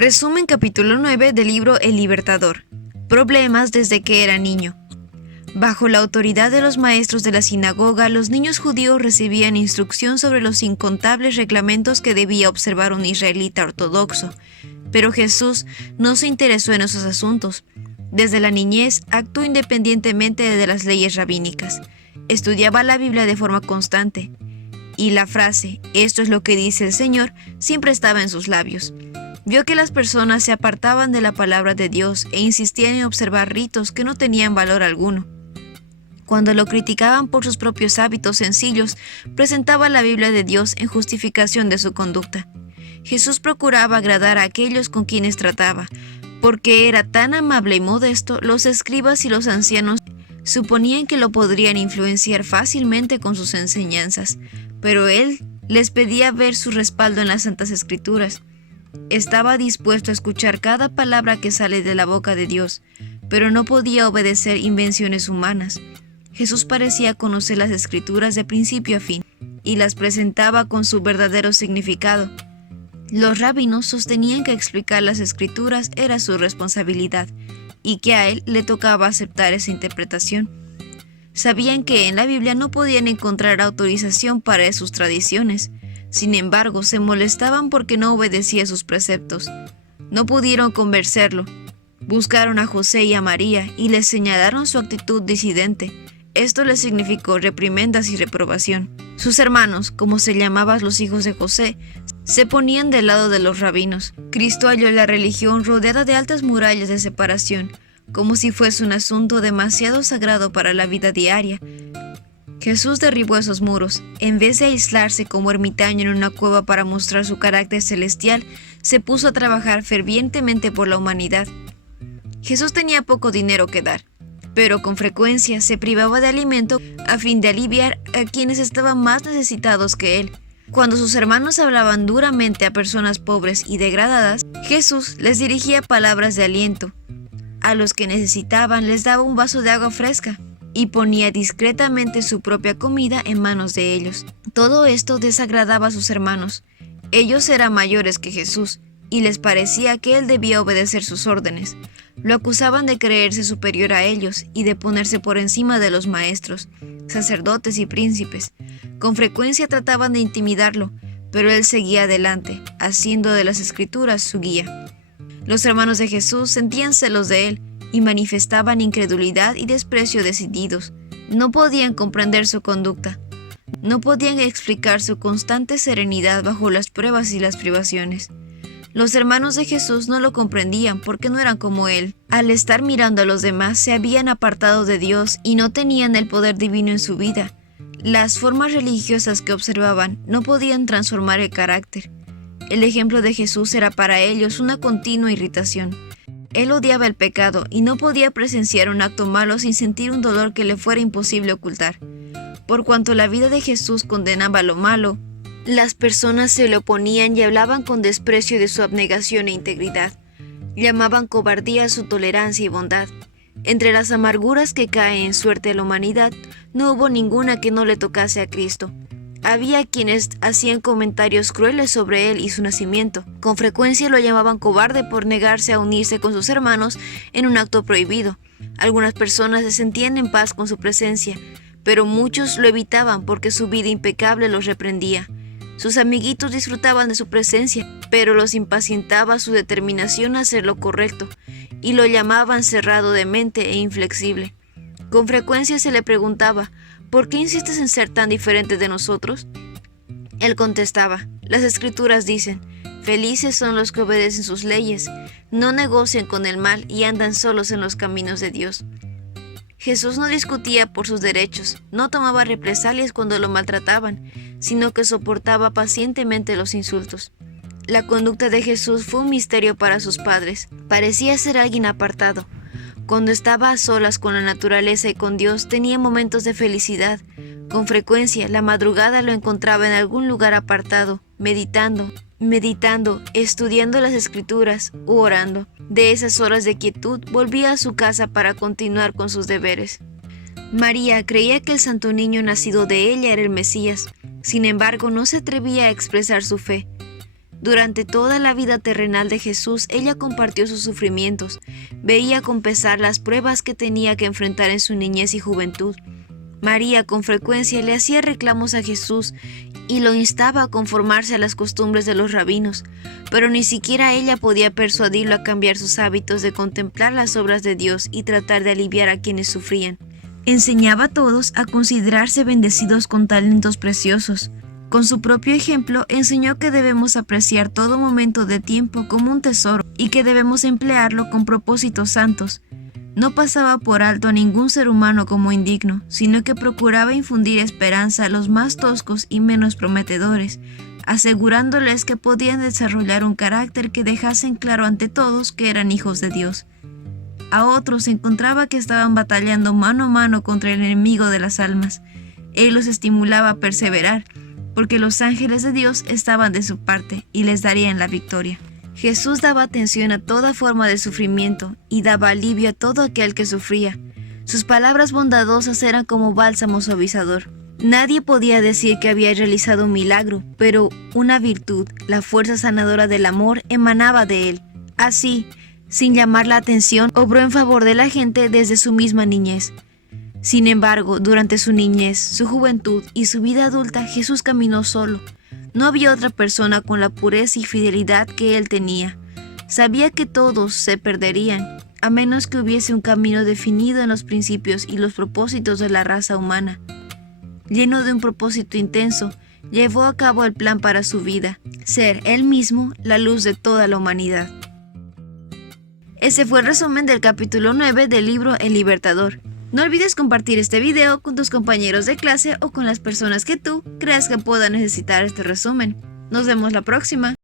Resumen capítulo 9 del libro El Libertador. Problemas desde que era niño. Bajo la autoridad de los maestros de la sinagoga, los niños judíos recibían instrucción sobre los incontables reglamentos que debía observar un israelita ortodoxo. Pero Jesús no se interesó en esos asuntos. Desde la niñez actuó independientemente de las leyes rabínicas. Estudiaba la Biblia de forma constante. Y la frase, "esto es lo que dice el Señor", siempre estaba en sus labios. Vio que las personas se apartaban de la palabra de Dios e insistían en observar ritos que no tenían valor alguno. Cuando lo criticaban por sus propios hábitos sencillos, presentaba la Biblia de Dios en justificación de su conducta. Jesús procuraba agradar a aquellos con quienes trataba. Porque era tan amable y modesto, los escribas y los ancianos suponían que lo podrían influenciar fácilmente con sus enseñanzas, pero él les pedía ver su respaldo en las Santas Escrituras. Estaba dispuesto a escuchar cada palabra que sale de la boca de Dios, pero no podía obedecer invenciones humanas. Jesús parecía conocer las Escrituras de principio a fin, y las presentaba con su verdadero significado. Los rabinos sostenían que explicar las Escrituras era su responsabilidad, y que a él le tocaba aceptar esa interpretación. Sabían que en la Biblia no podían encontrar autorización para sus tradiciones. Sin embargo, se molestaban porque no obedecía sus preceptos. No pudieron convencerlo. Buscaron a José y a María y les señalaron su actitud disidente. Esto les significó reprimendas y reprobación. Sus hermanos, como se llamaban los hijos de José, se ponían del lado de los rabinos. Cristo halló la religión rodeada de altas murallas de separación, como si fuese un asunto demasiado sagrado para la vida diaria. Jesús derribó esos muros. En vez de aislarse como ermitaño en una cueva para mostrar su carácter celestial, se puso a trabajar fervientemente por la humanidad. Jesús tenía poco dinero que dar, pero con frecuencia se privaba de alimento a fin de aliviar a quienes estaban más necesitados que él. Cuando sus hermanos hablaban duramente a personas pobres y degradadas, Jesús les dirigía palabras de aliento. A los que necesitaban les daba un vaso de agua fresca y ponía discretamente su propia comida en manos de ellos. Todo esto desagradaba a sus hermanos. Ellos eran mayores que Jesús y les parecía que él debía obedecer sus órdenes. Lo acusaban de creerse superior a ellos y de ponerse por encima de los maestros, sacerdotes y príncipes. Con frecuencia trataban de intimidarlo, pero él seguía adelante, haciendo de las Escrituras su guía. Los hermanos de Jesús sentían celos de él y manifestaban incredulidad y desprecio decididos. No podían comprender su conducta. No podían explicar su constante serenidad bajo las pruebas y las privaciones. Los hermanos de Jesús no lo comprendían porque no eran como él. Al estar mirando a los demás, se habían apartado de Dios y no tenían el poder divino en su vida. Las formas religiosas que observaban no podían transformar el carácter. El ejemplo de Jesús era para ellos una continua irritación. Él odiaba el pecado y no podía presenciar un acto malo sin sentir un dolor que le fuera imposible ocultar. Por cuanto la vida de Jesús condenaba lo malo, las personas se le oponían y hablaban con desprecio de su abnegación e integridad. Llamaban cobardía su tolerancia y bondad. Entre las amarguras que caen en suerte a la humanidad, no hubo ninguna que no le tocase a Cristo. Había quienes hacían comentarios crueles sobre él y su nacimiento. Con frecuencia lo llamaban cobarde por negarse a unirse con sus hermanos en un acto prohibido. Algunas personas se sentían en paz con su presencia, pero muchos lo evitaban porque su vida impecable los reprendía. Sus amiguitos disfrutaban de su presencia, pero los impacientaba su determinación a hacer lo correcto, y lo llamaban cerrado de mente e inflexible. Con frecuencia se le preguntaba: ¿por qué insistes en ser tan diferente de nosotros? Él contestaba: las Escrituras dicen, felices son los que obedecen sus leyes, no negocian con el mal y andan solos en los caminos de Dios. Jesús no discutía por sus derechos, no tomaba represalias cuando lo maltrataban, sino que soportaba pacientemente los insultos. La conducta de Jesús fue un misterio para sus padres. Parecía ser alguien apartado. Cuando estaba a solas con la naturaleza y con Dios, tenía momentos de felicidad. Con frecuencia, la madrugada lo encontraba en algún lugar apartado, meditando, estudiando las Escrituras u orando. De esas horas de quietud, volvía a su casa para continuar con sus deberes. María creía que el santo niño nacido de ella era el Mesías. Sin embargo, no se atrevía a expresar su fe. Durante toda la vida terrenal de Jesús, ella compartió sus sufrimientos, veía con pesar las pruebas que tenía que enfrentar en su niñez y juventud. María con frecuencia le hacía reclamos a Jesús y lo instaba a conformarse a las costumbres de los rabinos, pero ni siquiera ella podía persuadirlo a cambiar sus hábitos de contemplar las obras de Dios y tratar de aliviar a quienes sufrían. Enseñaba a todos a considerarse bendecidos con talentos preciosos. Con su propio ejemplo, enseñó que debemos apreciar todo momento de tiempo como un tesoro y que debemos emplearlo con propósitos santos. No pasaba por alto a ningún ser humano como indigno, sino que procuraba infundir esperanza a los más toscos y menos prometedores, asegurándoles que podían desarrollar un carácter que dejasen claro ante todos que eran hijos de Dios. A otros encontraba que estaban batallando mano a mano contra el enemigo de las almas. Él los estimulaba a perseverar, porque los ángeles de Dios estaban de su parte y les darían la victoria. Jesús daba atención a toda forma de sufrimiento y daba alivio a todo aquel que sufría. Sus palabras bondadosas eran como bálsamo suavizador. Nadie podía decir que había realizado un milagro, pero una virtud, la fuerza sanadora del amor, emanaba de él. Así, sin llamar la atención, obró en favor de la gente desde su misma niñez. Sin embargo, durante su niñez, su juventud y su vida adulta, Jesús caminó solo. No había otra persona con la pureza y fidelidad que él tenía. Sabía que todos se perderían, a menos que hubiese un camino definido en los principios y los propósitos de la raza humana. Lleno de un propósito intenso, llevó a cabo el plan para su vida, ser él mismo la luz de toda la humanidad. Ese fue el resumen del capítulo 9 del libro El Libertador. No olvides compartir este video con tus compañeros de clase o con las personas que tú creas que puedan necesitar este resumen. Nos vemos la próxima.